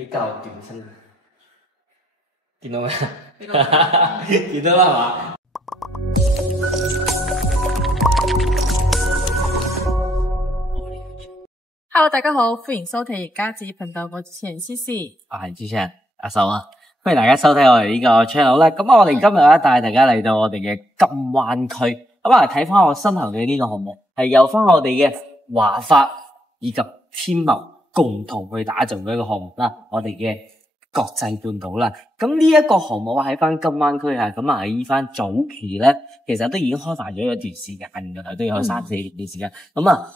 比較短身，見到咩？見到啦係嘛？Hello， 大家好，歡迎收睇而家子頻道，我主持人思思，我係主持人阿秀啊，歡迎大家收睇我哋呢個 channel 啦。咁我哋今日咧帶大家嚟到我哋嘅金灣區，咁啊睇翻我身後嘅呢個項目，係由翻我哋嘅華發以及天茂共同去打造嘅一個項目啦，我哋嘅國際半島啦。咁呢一個項目喺翻金灣區啊，咁啊喺翻早期咧，其實都已經開發咗一段時間㗎啦，都有3-4年嘅時間。咁啊，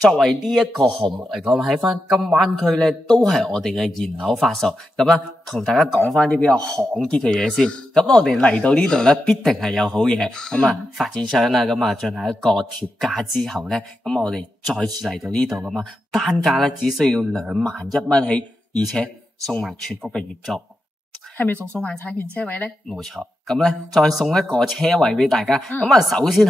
作為呢一個項目嚟講，喺翻金灣區咧，都係我哋嘅現樓發售。咁啊，同大家講翻啲比較行啲嘅嘢先。咁我哋嚟到呢度咧，必定係有好嘢。咁啊，發展商啦，咁啊進行一個調價之後咧，咁我哋再次嚟到呢度咁啊，單價咧只需要21000蚊起，而且送埋全屋嘅月租。係咪仲送埋產權車位咧？冇錯。咁咧，再送一個車位俾大家。咁啊，首先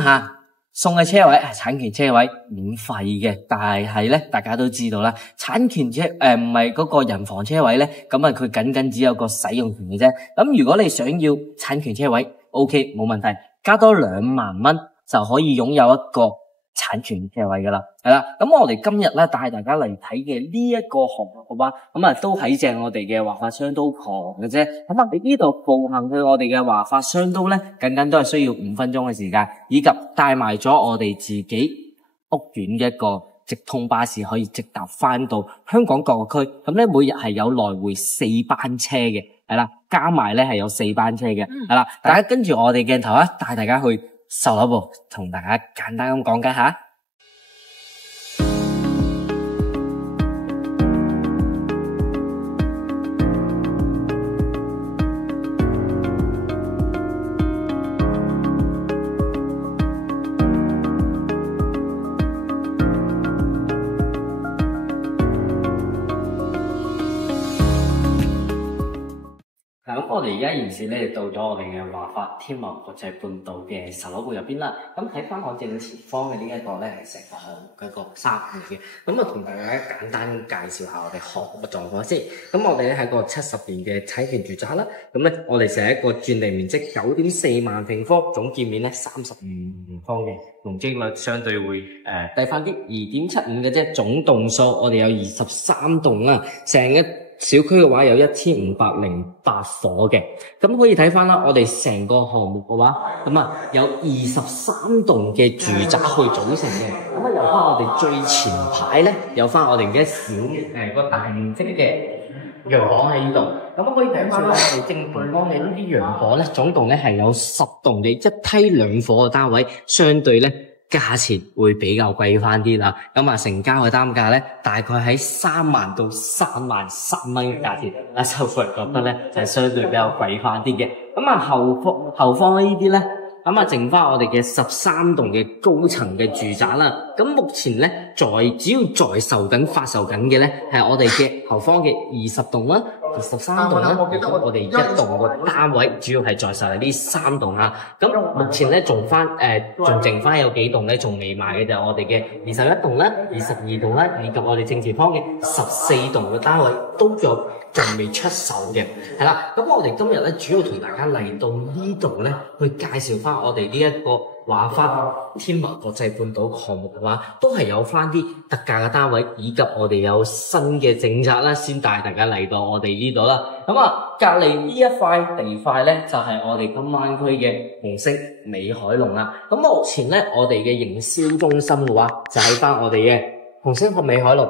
送嘅車位係產權車位免費嘅，但係咧大家都知道啦，產權車唔係嗰個人房車位咧，咁啊佢僅只有個使用權嘅啫。咁如果你想要產權車位 ，OK 冇問題，加多20000蚊就可以擁有一個產權車位噶啦，係啦。咁我哋今日咧帶大家嚟睇嘅呢一個項目嘅話，咁啊都喺正我哋嘅華發商都旁嘅啫。咁啊喺呢度步行去我哋嘅華發商都咧，僅都係需要5分鐘嘅時間，以及帶埋咗我哋自己屋苑嘅一個直通巴士，可以直達翻到香港各個區。咁咧每日係有來回4班車嘅，係啦，加埋咧係有4班車嘅，係啦。大家跟住我哋鏡頭啊，帶大家去售樓部，同大家簡單咁講解下。咁我哋而家現時咧到咗我哋嘅華發天茂國際半島嘅售樓部入邊啦。咁睇翻我正前方嘅呢一個咧係成個項目嘅一個3戶嘅。咁啊同大家簡單介紹下我哋項目嘅狀況先。咁我哋咧係個70年嘅產權住宅啦。咁咧我哋就係一個佔地面積9.4萬平方，總建面咧35平方嘅，容積率相對會低翻啲2.75嘅啫。總棟數我哋有23棟啦，成個小區嘅話有1508伙嘅，咁可以睇翻啦。我哋成個項目嘅話，咁啊有23棟嘅住宅去組成嘅。咁啊由翻我哋最前排咧，有翻我哋嘅小個大面積嘅洋房喺呢度。咁可以睇翻啦，我哋正對方嘅呢啲洋房咧，總共咧係有10棟嘅，一梯2伙嘅單位，相對咧價錢會比較貴翻啲啦。咁啊成交嘅單價咧大概喺3萬到33000蚊嘅價錢，阿秀夫人覺得咧就係相對比較貴翻啲嘅。咁啊後方呢啲咧，咁啊剩翻我哋嘅13棟嘅高層嘅住宅啦。咁目前咧主要在售緊發售緊嘅咧係我哋嘅後方嘅20棟啦，13棟啦，我哋1棟嘅單位主要係在售係呢3棟啊。咁目前咧仲剩翻有幾棟咧仲未賣嘅，就係我哋嘅21棟啦、22棟啦，以及我哋正前方嘅14棟嘅單位都仲未出售嘅，係啦。咁我哋今日咧主要同大家嚟到呢度咧去介紹翻我哋呢一個華發天茂國際半島項目嘅話，都係有翻啲特價嘅單位，以及我哋有新嘅政策啦，先帶大家嚟到我哋呢度啦。咁啊，隔籬呢一塊地塊咧，就係我哋金灣區嘅紅色美凱龍啦。咁目前咧，我哋嘅營銷中心嘅話，就喺翻我哋嘅紅色美凱龍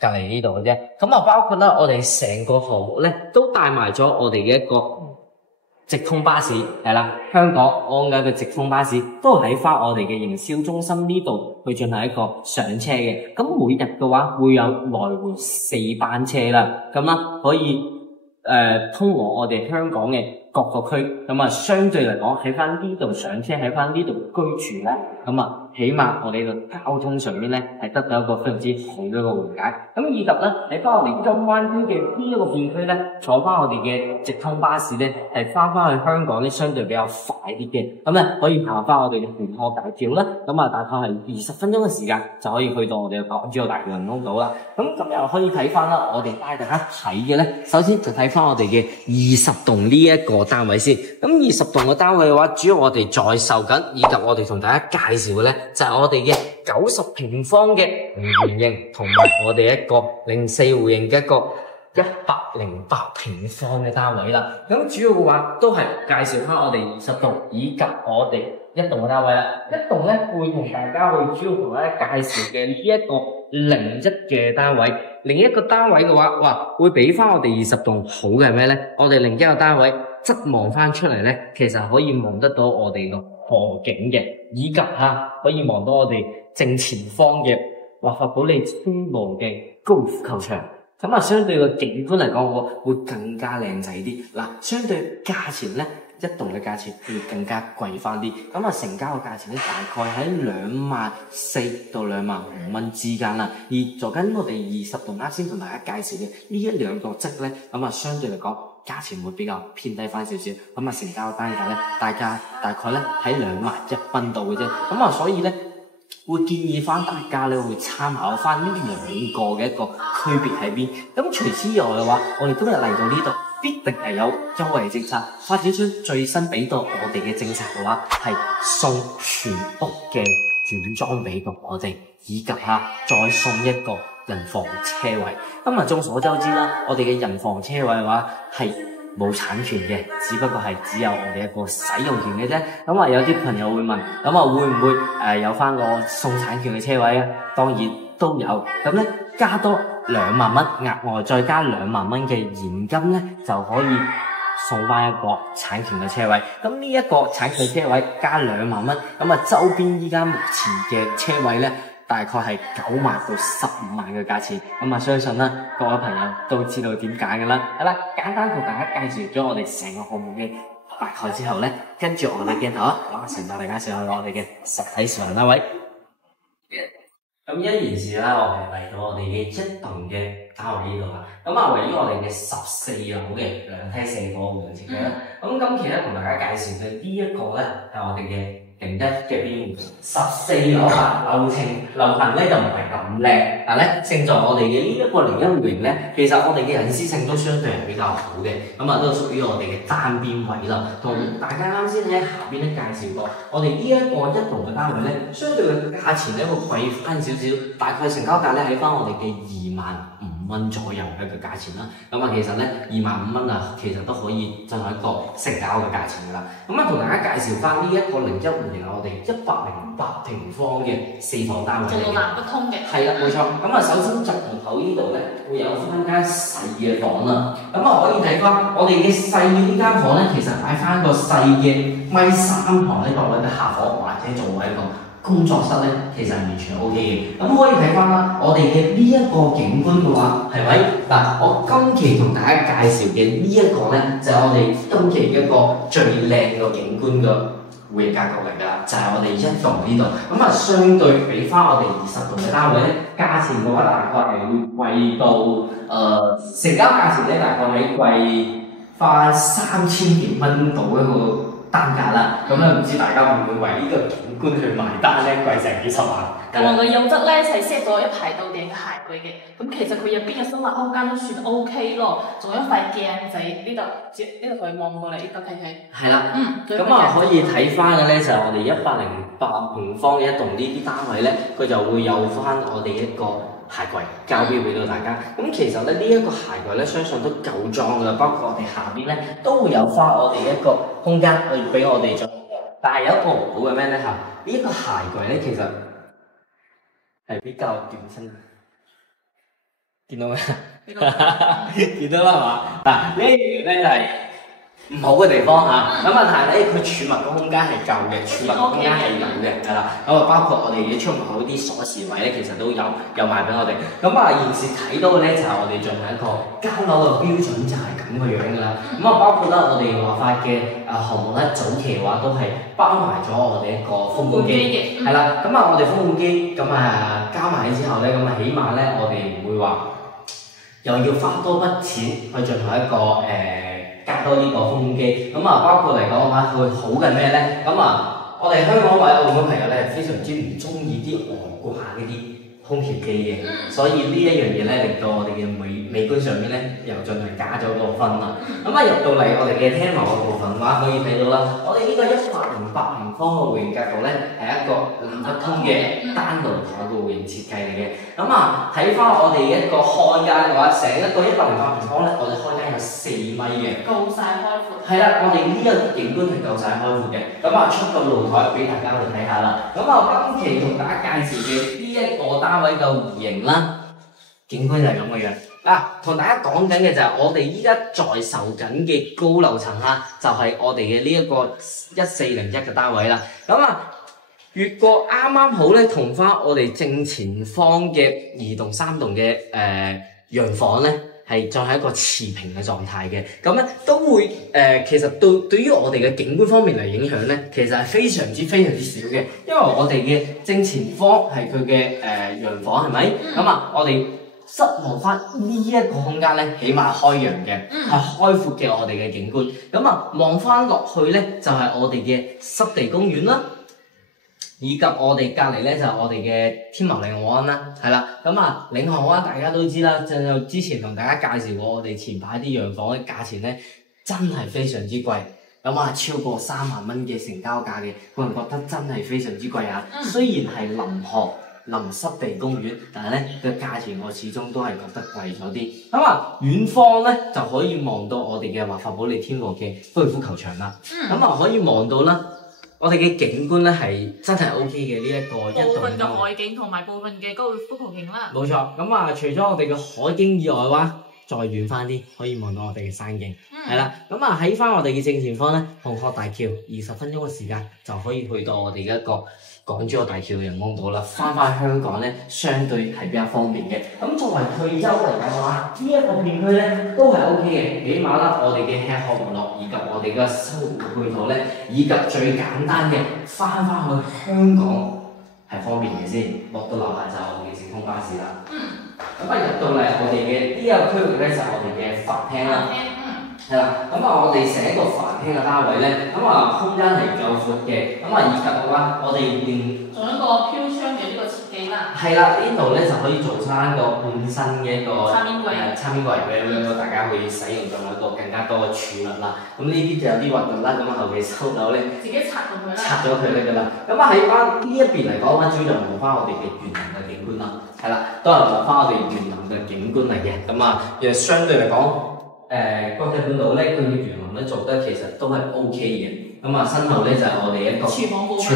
隔籬呢度嘅啫。咁啊，包括啦，我哋成個項目咧，都帶埋咗我哋嘅一個直通巴士，係啦，香港安嘅直通巴士都喺翻我哋嘅營銷中心呢度去進行一個上車嘅。咁每日嘅話會有來回4班車啦，咁啦可以通往我哋香港嘅各個區。咁啊相對嚟講喺翻呢度上車，喺翻呢度居住咧咁啊，起碼我哋嘅交通上面咧係得到一個非常之好嘅一個緩解。咁以及咧喺翻我哋金灣區嘅呢一個片區咧，坐翻我哋嘅直通巴士咧，係翻去香港咧相對比較快啲嘅。咁咧可以行翻我哋嘅屯河大橋啦。咁啊，大概係20分鐘嘅時間就可以去到我哋嘅港珠澳大橋人工島啦。咁又可以睇翻啦，我哋帶大家睇嘅咧，首先就睇翻我哋嘅20棟呢一個單位先。咁20棟嘅單位嘅話，主要我哋在售緊，以及我哋同大家介紹嘅咧，就係我哋嘅90平方嘅5戶型，同埋我哋一個04戶型嘅一個108平方嘅單位啦。咁主要嘅話都係介紹翻我哋20棟，以及我哋一棟嘅單位啦。一棟咧會同大家去主要同大家介紹嘅呢一個01嘅單位。另一個單位嘅話，哇，會比翻我哋20棟好嘅係咩咧？我哋另一個單位側望翻出嚟咧，其實可以望得到我哋個河景嘅，以及可以望到我哋正前方嘅華發保利青羅嘅高爾夫球場。咁啊，相對個景觀嚟講，會更加靚仔啲。嗱，相對價錢咧，一棟嘅價錢會更加貴翻啲。咁啊，成交嘅價錢咧，大概喺24,000到25,000蚊之間啦。而做緊我哋20棟啱先同大家介紹嘅呢一兩個則咧，咁啊，相對嚟講價錢會比較偏低翻少少。咁啊，成交嘅單價咧，大概咧喺21,000蚊度嘅啫。咁啊，所以咧，會建議翻大家咧會參考翻呢兩個嘅一個區別喺邊。咁除此以外嘅話，我哋今日嚟到呢度，必定係有優惠政策。發展商最新俾到我哋嘅政策嘅話，係送全屋嘅原裝俾到我哋，以及再送一個人防車位。咁啊，眾所周知啦，我哋嘅人防車位嘅話係冇產權嘅，只不過係只有我哋一個使用權嘅啫。咁啊，有啲朋友會問，咁啊會唔會有翻個送產權嘅車位啊？當然都有。咁咧加多2萬蚊，額外再加2萬蚊嘅現金咧，就可以送翻一個產權嘅車位。咁呢一個產權車位加2萬蚊，咁啊周邊依家目前嘅車位咧，大概係9萬到15萬嘅價錢。咁啊，相信啦，各位朋友都知道點揀㗎啦。好啦，簡單同大家介紹咗我哋成個項目嘅大概之後咧，跟住我哋鏡頭馬上帶大家上去我哋嘅實體視頻單位。咁一言事啦，我哋嚟到我哋嘅一棟嘅單位呢度啦。咁啊，位於我哋嘅14樓嘅2梯4房嘅設計啦。咁今期咧同大家介紹嘅呢一個咧係我哋嘅01嘅邊14樓樓層咧就唔係咁靚，但係咧勝在我哋嘅呢一個01戶型咧，其實我哋嘅隱私性都相對係比較好嘅，咁啊都屬於我哋嘅單邊位啦。同大家啱先喺下邊咧介紹過，我哋呢一個一棟嘅單位咧，相對嘅價錢咧會貴翻少少，大概成交價咧喺翻我哋嘅25,000蚊左右嘅一個價錢啦。咁啊，其實咧25,000蚊啊，其實都可以作為一個成交嘅價錢噶啦。咁啊，同大家介紹翻呢一個01戶型，我哋108平方嘅4房單位嚟嘅，做到南北通嘅。係啦，冇錯。咁啊，首先入門口呢度咧會有翻間細嘅房啦。咁啊，可以睇翻我哋嘅細嘅呢間房咧，其實擺翻個細嘅米3旁呢個位嘅客房或者做位一個工作室咧，其實係完全 OK 嘅。咁可以睇翻啦，我哋嘅呢一個景觀嘅話，係咪？嗱，我今期同大家介紹嘅呢一個咧，就係我哋今期一個最靚嘅景觀嘅戶型格局嚟㗎，就係我哋一棟呢度。咁啊，相對比翻我哋20棟嘅單位咧，價錢嘅話大概係會貴到成交價錢咧，大概係貴翻3000幾蚊到一個單價啦。咁咧，唔知大家會唔會為呢個景觀去埋單咧？貴成幾十萬。同埋個優質咧係 set 咗一排到頂嘅鞋櫃嘅，咁其實佢入邊嘅生活空間都算 OK 咯，仲有一塊鏡仔呢度可以望過嚟，呢度睇睇。係啦，咁啊可以睇翻嘅咧就係我哋108平方嘅一棟呢啲單位咧，佢就會有翻我哋一個鞋櫃交標俾到大家。咁其實咧呢一個鞋櫃咧，相信都夠裝㗎啦，包括我哋下邊咧都會有翻我哋一個空間去俾我哋做。但係有一個唔好嘅咩咧嚇？呢一個鞋櫃咧其實係比較短身，見到咩？見到啦係嘛？嗱，呢一樣咧就係唔好嘅地方嚇，咁啊但係咧佢儲物嘅空間係夠嘅，儲物空間係有嘅，係啦。咁啊包括我哋嘅出入口啲鎖匙位咧，其實都有賣俾我哋。咁啊現時睇到嘅咧就係我哋進行一個交樓嘅標準就係咁嘅樣㗎啦。咁啊包括啦我哋華發嘅項目咧，早期嘅話都係包埋咗我哋一個風管機嘅，係啦。咁啊我哋風管機咁啊交埋之後咧，咁啊起碼咧我哋唔會話又要花多筆錢去進行一個加多呢個風管機，咁啊包括嚟講嘅話，佢好嘅咩咧？咁啊，我哋香港或者澳門朋友咧，非常之唔中意啲昂貴呢啲空調機嘅，所以呢一樣嘢咧，令到我哋嘅美觀上面咧，又進行加咗個分啦。咁啊入到嚟我哋嘅廳樓嘅部分嘅話，可以睇到啦，我哋呢個108平方嘅戶型格局咧，係一個諗得通嘅單露台嘅戶型設計嚟嘅。咁啊睇翻我哋一個看間嘅話，成一個108平方咧，我哋開間有4米嘅，夠晒開闊。係啦，我哋呢個景觀係夠晒開闊嘅。咁啊出個露台俾大家去睇下啦。咁啊今期同大家介紹嘅呢一個單位嘅戶型啦，景觀就係咁嘅樣。同大家講緊嘅就係我哋依家在售緊嘅高樓層啦，就係我哋嘅呢一個1401嘅單位啦。咁啊，越過啱啱好咧，同翻我哋正前方嘅2棟3棟嘅洋房咧，係再係一個持平嘅狀態嘅。咁咧都會其實對於我哋嘅景觀方面嚟影響咧，其實係非常之少嘅，因為我哋嘅正前方係佢嘅洋房係咪？咁啊，我哋失望翻呢一個空間咧，起碼開揚嘅，係開闊嘅我哋嘅景觀。咁啊，望翻落去咧，就係我哋嘅濕地公園啦，以及我哋隔離咧就係我哋嘅天茂領航灣啦，係啦。咁啊，領航灣大家都知啦，就之前同大家介紹過，我哋前排啲洋房嘅價錢咧，真係非常之貴。咁啊，超過3萬蚊嘅成交價嘅，個人覺得真係非常之貴啊。雖然係臨河臨濕地公園，但係咧個價錢我始終都係覺得貴咗啲。咁啊，遠方咧就可以望到我哋嘅華發保利天河嘅高爾夫球場啦。咁啊，可以望到啦，我哋嘅景觀咧係真係 O K 嘅呢一個一棟。部分嘅海景同埋部分嘅高爾夫球徑啦。冇錯，咁啊，除咗我哋嘅海景以外嘅話，再遠翻啲可以望到我哋嘅山景。係啦，咁啊喺翻我哋嘅正前方咧，紅鶴大橋20分鐘嘅時間就可以去到我哋嘅一個港珠澳大橋嘅人工島啦。翻香港咧，相對係比較方便嘅。咁作為退休嚟講嘅話，呢一個片區咧都係 O K 嘅，起碼啦，我哋嘅吃喝玩樂以及我哋嘅生活配套咧，以及最簡單嘅翻去香港係方便嘅先。落到樓下就我哋直通巴士啦。咁入到嚟我哋嘅呢個區域咧就係我哋嘅飯廳啦。係啦，咁我哋成一個飯廳嘅單位咧，咁空間係夠闊嘅，咁以及嘅話，我哋連仲有一個飄窗嘅呢個設計啦。係啦，呢度咧就可以做翻個半身嘅一個餐邊櫃，餐邊櫃俾大家可以使用，仲有一個更加多嘅儲物啦。咁呢啲就有啲核突啦，咁後期收樓咧，自己拆咗佢啦。拆咗佢咧㗎啦。咁喺翻呢一邊嚟講嘅話，主要就望翻我哋嘅園林嘅景觀啦。係啦，都係望翻我哋園林嘅景觀嚟嘅。咁相對嚟講。國際半島咧，佢嘅園林咧做得其實都係 O K 嘅。身後咧就係我哋一個廚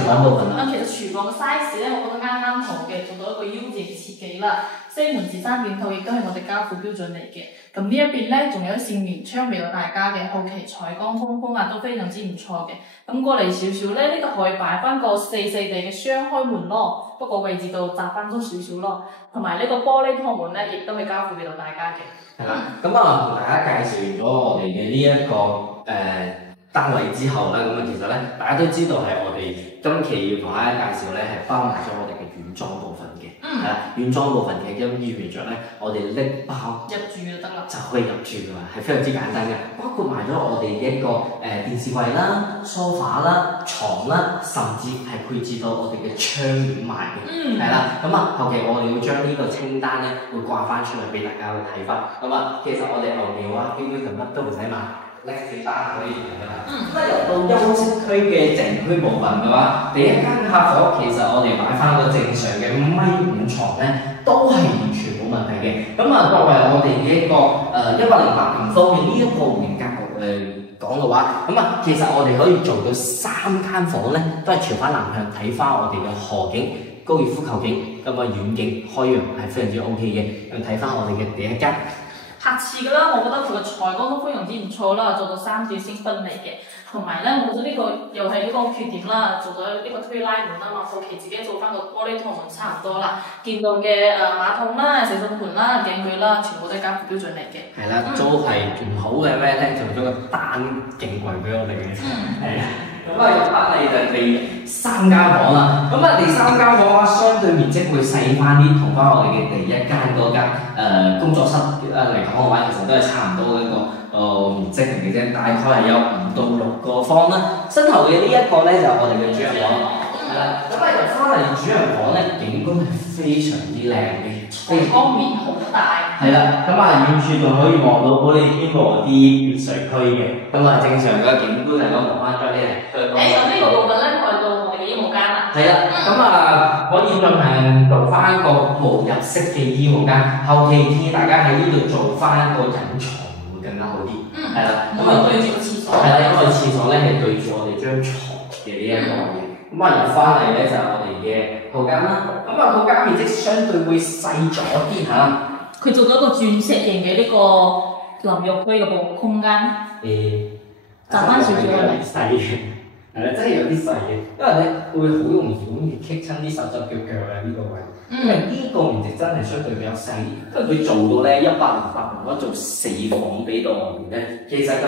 房部分啦。其實廚房嘅 size 咧，我覺得啱啱好嘅，做到一個 U 字設計啦。西門子3件套亦都係我哋交付標準嚟嘅。咁呢一邊咧，仲有一扇棉窗俾到大家嘅，後期採光通風啊都非常之唔錯嘅。咁過嚟少少咧，呢度可以擺翻個四地嘅雙開門咯，不過位置度窄翻咗少少咯。同埋呢個玻璃趟門咧，亦都係交付俾到大家嘅。係啦，同大家介紹完咗我哋嘅呢一個單位之後咧，其實咧大家都知道係我哋今期要同大家介紹咧係包埋咗我哋嘅軟裝部分嘅。係啦，軟裝部分嘅意味着咧，我哋拎包入住就得啦，就可以入住㗎嘛，係非常之簡單嘅。包括埋咗我哋嘅一個電視櫃啦、梳化啦、床啦，甚至係配置到我哋嘅窗簾埋嘅。係啦，後期我哋會將呢個清單咧會掛翻出嚟俾大家去睇翻。其實我哋牛苗啊、基本上乜都唔使買。拎住單可以用㗎啦。入到休息區嘅靜區部分嘅話，第一間客房其實我哋擺翻個正常嘅5.5床咧，都係完全冇問題嘅。作為我哋嘅一個108平方嘅呢一個戶型格局講嘅話，其實我哋可以做到3間房咧，都係朝翻南向睇翻我哋嘅河景、高爾夫球景，遠景開揚係非常之 O K 嘅。睇翻我哋嘅第一間。客廁嘅啦，我覺得佢嘅採光都非常之唔錯啦，做到3點星分離嘅。同埋咧，我覺得呢個又係呢個缺點啦，做咗呢個推拉門啊嘛，後期自己做翻個玻璃拖門差唔多啦。見到嘅馬桶啦、洗手盆啦、鏡具啦，全部都係家父標準嚟嘅。係啦，都係唔好嘅咩咧，做咗個單鏡櫃俾我哋嘅。係啊。咁啊，入翻嚟就第3間房啦。咁啊，第3間房嘅話，相對面積會細翻啲，同翻我哋嘅第1間嗰間工作室嚟講嘅話，其實都係差唔多一個面積嚟嘅啫，大概係有5到6個方啦。身後嘅呢一個咧就係我哋嘅主人房，係啦。咁啊，入翻嚟主人房咧，景觀係非常之靚嘅，採光面好大。係啦，咁啊遠處仲可以望到保利天河啲別墅區嘅，咁啊正常嘅景觀嚟講，望翻咗呢嚟。咁呢個部分咧，去到我哋嘅衣帽間啦。係啦，咁啊可以進行做翻一個無入式嘅衣帽間，後期建議大家喺呢度做翻一個隱藏會更加好啲。係啦，咁啊對住個廁所。係啦，因為廁所咧係對住我哋張床嘅呢一個嘅，咁啊入翻嚟咧就係我哋嘅套間啦。咁啊套間面積相對會細咗啲嚇。佢做咗一個鑽石型嘅呢個淋浴區嘅空間。窄翻少少係咪？細嘅，係啦，真係有啲細嘅，因為咧會好容易棘親啲手手腳腳啊呢個位，因為呢個面積真係相對比較細啲，佢做到咧108平方做4房俾到我哋咧，其實個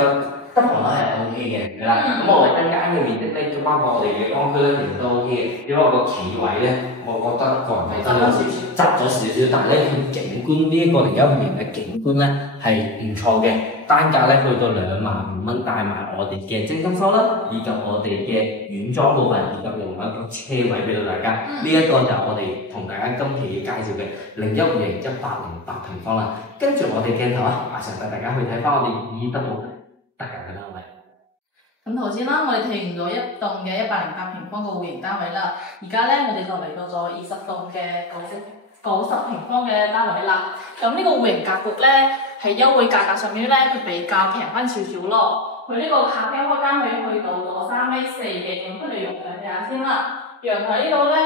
得房率係 O K 嘅，係啦，咁我哋間嘅面積咧，包括我哋嘅安區咧，其實都 O K 嘅，因為個企位咧，我覺得個人覺得執咗少少，但係咧佢景觀呢一個01年嘅景觀咧係唔錯嘅，單價咧去到25,000蚊，帶埋我哋嘅精裝修啦，以及我哋嘅軟裝部分，以及用一個車位俾到大家，呢一個就係我哋同大家今期介紹嘅01年108平方啦。跟住我哋鏡頭啊，馬上帶大家去睇翻我哋已得到得緊嘅單位。咁頭先啦，我哋睇完咗一棟嘅108平方嘅戶型單位啦，而家咧我哋就嚟到咗20棟嘅90平方嘅單位啦。咁呢個戶型格局咧，喺優惠價格上面咧，佢比較平翻少少咯。佢呢個客廳開間可以去到咗3.4米嘅，咁不如陽台睇下先啦。陽台呢度咧，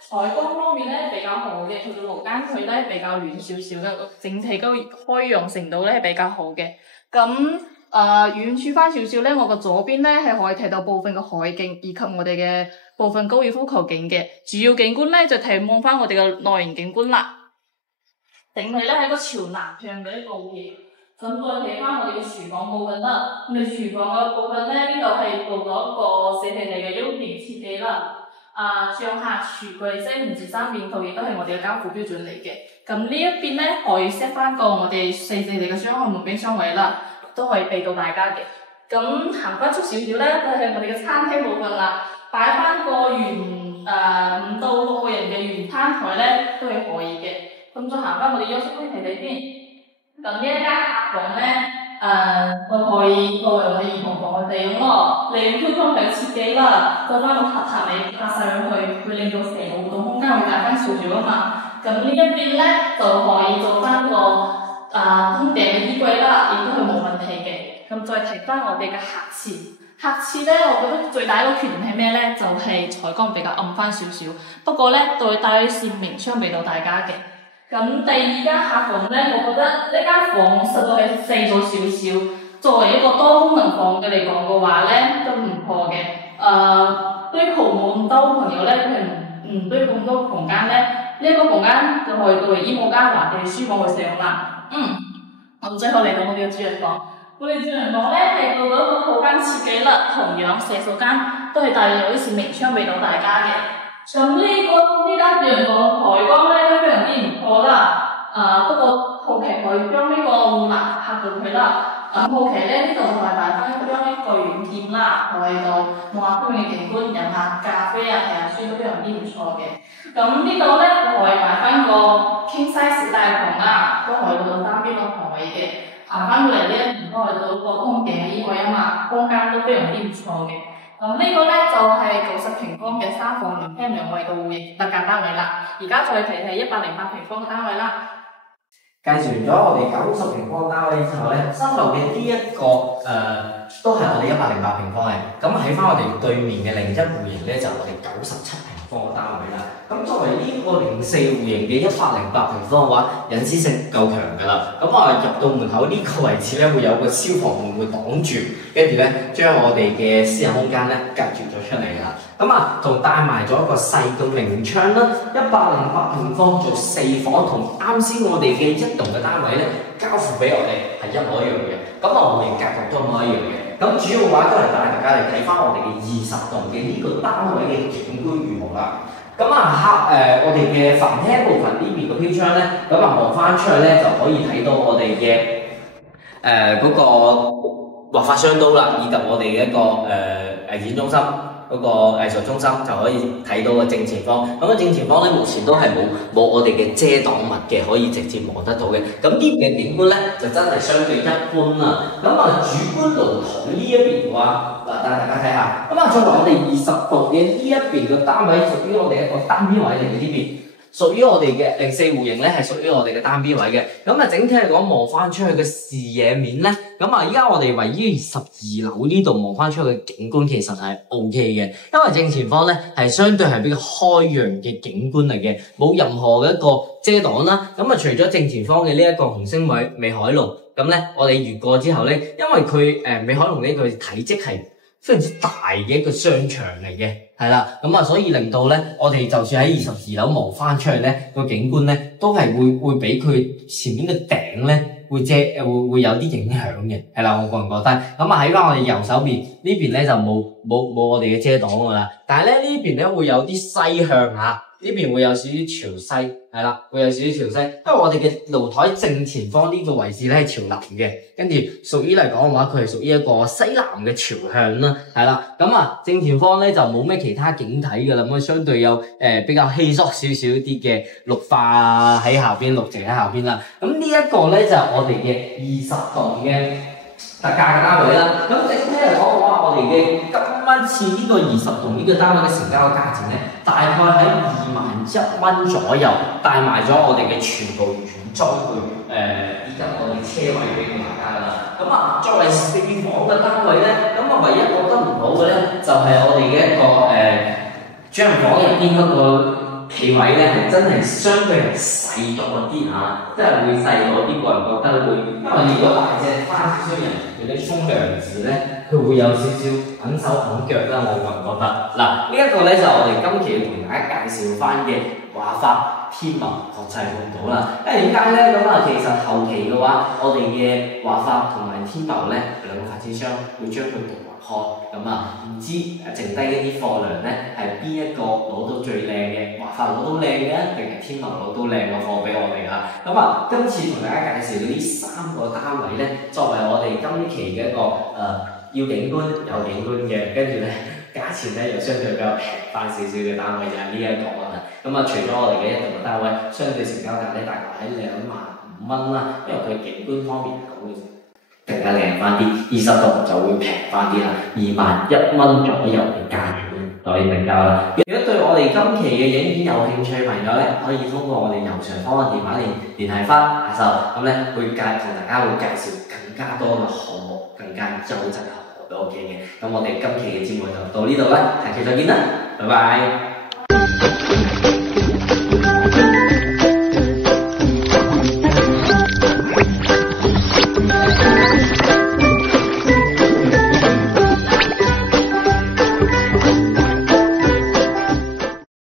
採光方面咧比較好嘅，佢嘅露間距咧比較遠少少嘅，整體個開揚程度咧係比較好嘅。咁遠處翻少少咧，我個左邊咧係可以睇到部分嘅海景，以及我哋嘅部分高爾夫球景嘅。主要景觀咧就睇望翻我哋嘅內園景觀啦。整體咧係一個朝南向嘅一個戶型。咁再睇翻我哋嘅廚房部分啦，我哋廚房嘅部分咧呢度係做咗一個四地地嘅 U 型設計啦。上下廚櫃即唔止3面套，亦都係我哋嘅家父標準嚟嘅。咁呢一邊咧可以 set 翻個我哋四地地嘅雙開門冰箱位啦。都可以俾到大家嘅。咁行翻出少少咧，就係我哋嘅餐廳部分啦。擺翻個5到6個人嘅圓餐台咧，都係可以嘅。咁再行翻我哋休息區睇睇先。咁呢一間客房咧，都可以作為我哋兒童房嘅地用咯。利用推窗嘅設計啦，再翻個榻榻米拍晒上去，會令到成個活動空間會大翻少少啊嘛。咁呢一邊咧就可以做翻個空頂嘅衣櫃啦，亦都係冇問題嘅。咁再睇翻我哋嘅客廁，客廁咧，我覺得最大一個缺點係咩咧？就係採光比較暗翻少少。不過咧，都會帶啲明窗俾到大家嘅。咁第2間客房咧，我覺得呢間房實在係細咗少少。作為一個多功能房嘅嚟講嘅話咧，都唔錯嘅。對於冇咁多朋友咧，佢係唔對咁多房間咧，呢一個房間就可以作為衣帽間或者書房去使用啦。咁最後嚟到我哋嘅主人房，我哋主人房咧係做咗一個套間設計啦，同樣洗手間都係帶有一扇明窗俾到大家嘅。咁呢間主人房採光咧都非常之唔錯啦。不過後期可以將呢個護欄拆咗佢啦。後期咧呢度同埋大翻將呢個軟件啦，同埋度望下區嘅景觀，飲下咖啡啊，睇下書都非常之唔錯嘅。咁呢度咧可以擺翻個 king size 大床啦，都可以到3邊個床位嘅。行翻過嚟咧，唔該去到個空鏡嘅衣櫃啊嘛，空間都非常之唔錯嘅。咁呢個咧就係90平方嘅3房2廳2衛嘅戶型特價單位啦。而家再睇睇108平方嘅單位啦。介紹完咗我哋90平方單位之後咧，身後嘅呢一個都係我哋108平方嘅。咁喺翻我哋對面嘅另一戶型咧，就我哋97平方嘅單位啦。咁作為呢個04戶型嘅108平方嘅話，隱私性夠強㗎啦。咁入到門口呢個位置咧，會有個消防門會擋住，跟住咧將我哋嘅私人空間咧隔絕咗出嚟啦。仲帶埋咗一個細嘅明窗啦，108平方做4房，同啱先我哋嘅一棟嘅單位咧交付俾我哋係一模一樣嘅。我哋格局都一模一樣嘅。咁主要嘅話都係帶大家嚟睇翻我哋嘅20棟嘅呢個單位嘅景觀如何啦。我哋嘅飯廳部分呢邊嘅飄窗咧，望翻出去咧就可以睇到我哋嘅嗰個畫發雙刀啦，以及我哋嘅一個藝展中心。嗰個藝術中心就可以睇到個正前方，正前方咧目前都係冇我哋嘅遮擋物嘅，可以直接望得到嘅。咁呢邊嘅景觀咧就真係相對一般啦。主觀露台呢一邊嘅話，帶大家睇下。作為我哋20棟嘅呢一邊嘅單位，屬於我哋一個單邊位嚟嘅呢邊。屬於我哋嘅04戶型咧，係屬於我哋嘅單邊位嘅。整體嚟講，望翻出去嘅視野面咧，依家我哋位於12樓呢度望翻出去嘅景觀其實係 OK 嘅，因為正前方咧係相對係比較開揚嘅景觀嚟嘅，冇任何嘅一個遮擋啦。除咗正前方嘅呢一個紅星美海龍，我哋越過之後咧，因為佢美海龍呢個體積係非常之大嘅一個商場嚟嘅，係啦，所以令到咧，我哋就算喺22樓望翻出去咧，個景觀咧都係會俾佢前面嘅頂咧會有啲影響嘅，係啦，我個人覺得。喺翻我哋右手邊呢邊咧就冇我哋嘅遮擋噶啦，但係咧呢邊咧會有啲西向嚇。呢邊會有少少潮西，係啦，會有少少潮西，因為我哋嘅露台正前方呢個位置咧係朝南嘅，跟住屬於嚟講嘅話，佢係屬於一個西南嘅朝向啦，係啦，正前方咧就冇咩其他景體噶啦，相對有比較稀疏少少啲嘅綠化喺下邊，綠植喺下邊啦，呢一個咧就係我哋嘅20棟嘅特價嘅單位啦。整體嚟講嘅話，我哋嘅今次呢個20棟呢個單位嘅成交嘅價錢咧，大概喺21,000蚊左右，帶埋咗我哋嘅全部原裝具，以及我哋車位俾大家啦。作為4房嘅單位咧，唯一覺得唔好嘅咧，就係我哋嘅一個主人房入邊嗰個企位咧，係真係相對係細咗啲嚇，真係會細咗啲，個人覺得會，因為如果大隻翻少少人，你沖涼時咧，佢會有少少揞手揞腳啦，我個人覺得。呢一個咧就我哋今期要同大家介紹翻嘅華發天盟國際半島啦。因為點解咧？其實後期嘅話，我哋嘅華發同埋天盟咧兩個發展商會將佢獨立開，唔知剩低一啲貨量咧係邊一個攞到最靚嘅？華發攞到靚嘅，定係天盟攞到靚嘅貨俾我哋啊？今次同大家介紹呢3個單位咧，作為我哋今期嘅一個要景觀有景觀嘅，跟住咧價錢咧又相對比較平翻少少嘅單位就係呢一個啦。除咗我哋嘅一棟嘅單位，相對成交價咧大概喺25,000蚊啦，因為佢景觀方面講會更加靚翻啲，20棟就會平翻啲啦，21,000蚊左右嘅價錢可以成交啦。如果對我哋今期嘅影片有興趣嘅朋友咧，可以通過我哋右上方嘅電話聯繫翻阿秀，會同大家會介紹更加多嘅項目，更加優質嘅項目都 OK 嘅。我哋今期嘅節目就到呢度啦，下期再見啦，拜拜。